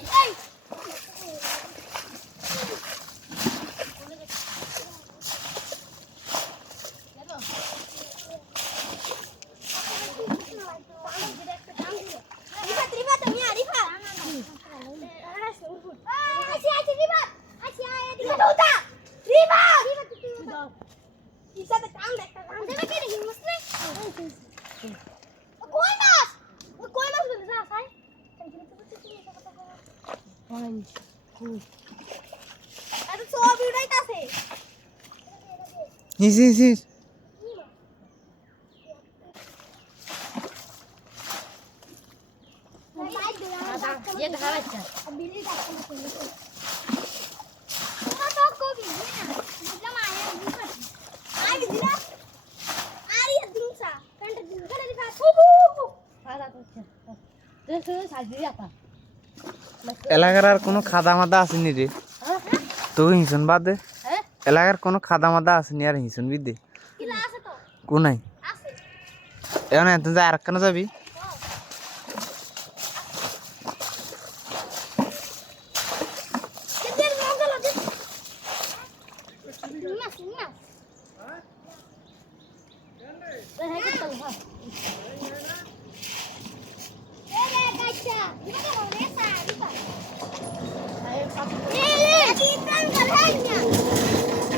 Yes. ये कहाँ बच्चा? এলাকার আর কোনো খাদা মাদা আসেনি রে তো হিসন বাদে এলাকার কোনো খাদা মাদা আসেনি আর হিসন বিদে কোনাই এখন এত যা আর কেন যাবি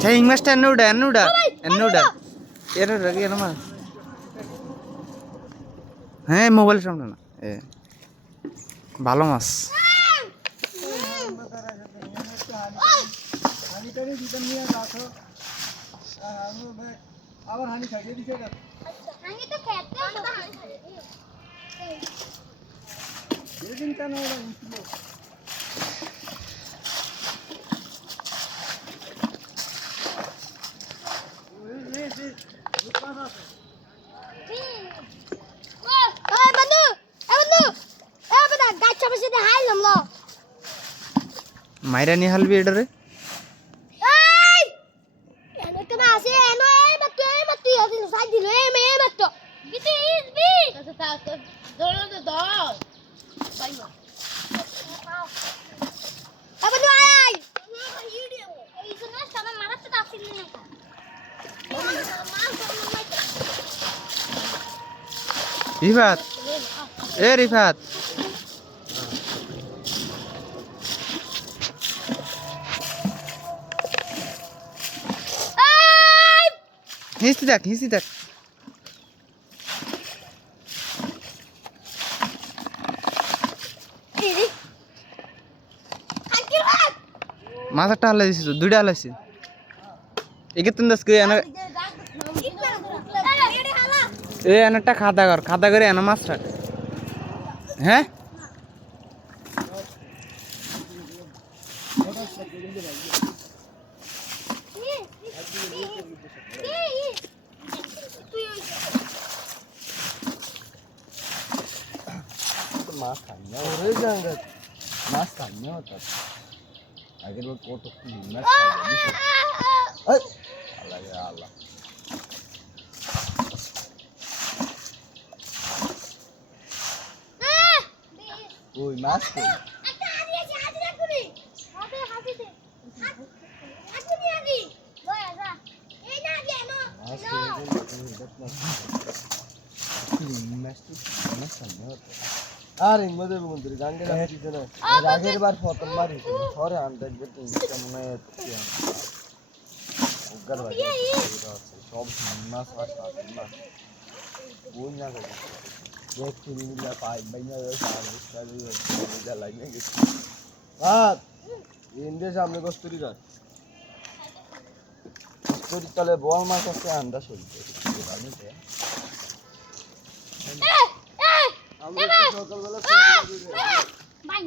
Cahing mas ten udah era lagi nama mobile sama na ভালো মাছ আবার হানি খাইয়ে দিছে না আচ্ছা হানি তো খেতে তো হানি খাইয়ে দিন কেন হলো মাইরা নি হালবি এডরে এই এনে কেন আছে এনো এই মত আছে সাইড দিল এই মে মত বিতে বি আচ্ছা তা তো দৌড় দাও বাই মা আবার আই এই জন্য সামনে মারাতে আসিনি না রিফাত রিফাত হিসি দেখ মাছটা হালাইছিস দুইটা হালাইছিস একে তুমি দশ একটা খাদা করে এনে মাছ রাখ হ্যাঁ মাছ খাইনা ওরে জাঙ্গা মাছ খাইনা হতো আগের বার কত কি মাছ খাইছে এই আল্লাহ আল্লাহ ওই মাছ কই একটা হাতি আছে হাতি রাখবি হাতি দে হাতি নিয়ে আদি লয় যা এই না দি এনো মাছ মাছ খাইনা হতো আর ইংমদে মন্দির গাঙ্গে রাখছিস না আগের বার ফতন মারি সরে আনতে যেতে কেমন আছে উগার ভাই সব মাছ মাছ না কোন জায়গা দেখ তুমি মিলা পাই বাইনা সারা লাইনে গেছে রাত ইন্ডিয়া সামনে কস্তুরি রাত কস্তুরি তলে বল মাছ আছে আন্ডা সরিতে জানিতে আমরা সকালবেলা বাই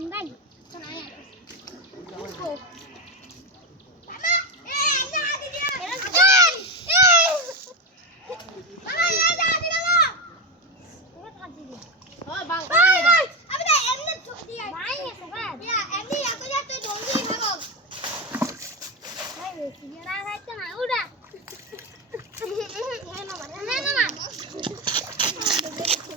Udah.